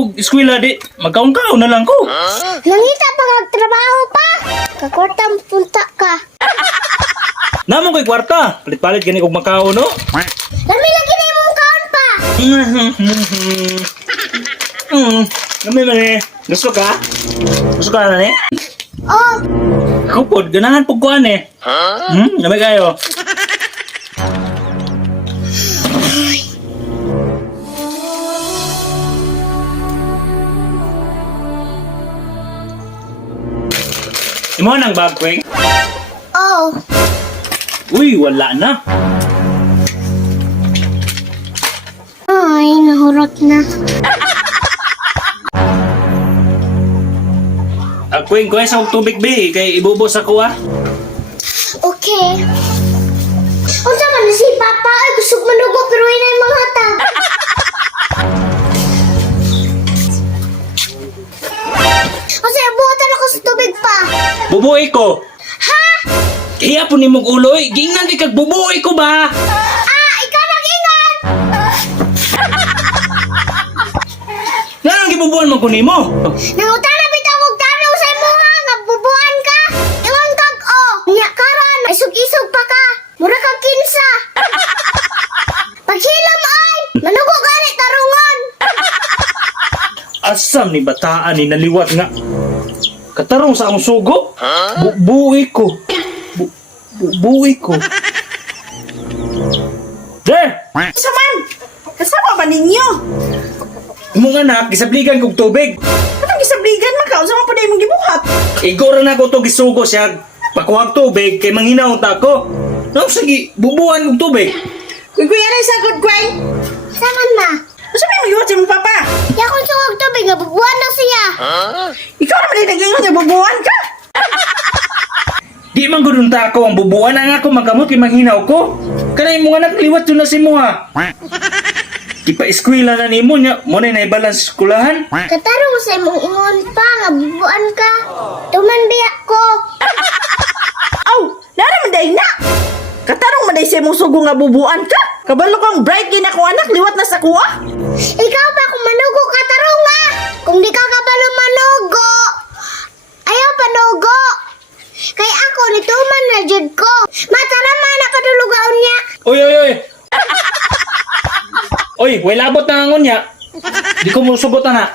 ko eskwela di. Magkaon-kaon na lang ko. Langita pa kagtrabaho pa. Kakwartang punta ka. Namo ko'y kwarta. Palit-palit gani kog makaon no. Lami lagi na imong kaon pa. Kami man eh. Gusto ka? Gusto ka na eh? Oh, Ako po, ganahan po kuhan eh. Gamay kayo. Imo nang bag, Kweng? oh. Uy, wala na. Ay, nahurot na. Kweng, kuha sa tubig be, kay ibubos ako ah. Okay. Unsa man si Papa ay gusto manugo pero inay mga hatag. Unsa buhatan ako sa tubig pa? Bubuhay ko. Ha? Kaya po ni mong uloy, gingnan di kag bubuhay ko ba? Ah, ikaw nang ingon. Nga gibubuhan mo ko nimo. Nangutana bitaw og tanaw sa imo nga bubuan ka. Ingon kag nya karon isog-isog pa ka. Mura kag kinsa. Paghilom ay manugo gani tarungon. Asam ni bataan ni naliwat nga. Katarong sa akong sugo? Bubuhay ko. Bubuhay ko. There! Saman! Kasama ba ninyo? Imong anak, gisabligan kog tubig. Anong gisabligan man ka? Unsa man po na imong gibuhat? Igora na ko to gisugo siya. Pakuhag tubig, kay manghinaw ta ko. Nang sige, bubuhan kog tubig. Kuya na sagod, Gwen! Saman ma. Unsa may magibuhat sa imong papa? Ya kung sugog tubig nga bubuan na siya. Ikaw naman din nag-ingon nga bubuhan ka! Di man gudun ta ako ang bubuan ang ako magamot kay manghinaw ko. Kanay mo anak liwat yun na si mo ha. Di pa eskwela na nimo nya, mo na balance skulahan. Katarong sa imong ingon pa nga bubuan ka. Tuman biya ko. Aw! Nara man day na! Katarong man day sa imong sugo nga bubuan ka! Kabalo kang bright gina ko anak, liwat na sa kuha! Ikaw pa kung manugo katarong nga. Kung di ka kabalo manugo. Ayaw panugo. Kay ako ni tuman na jud ko. Matara man nakadulugaon niya. Oy oy oy. Oy, way labot na ngon nya. Di ko mo sugot na.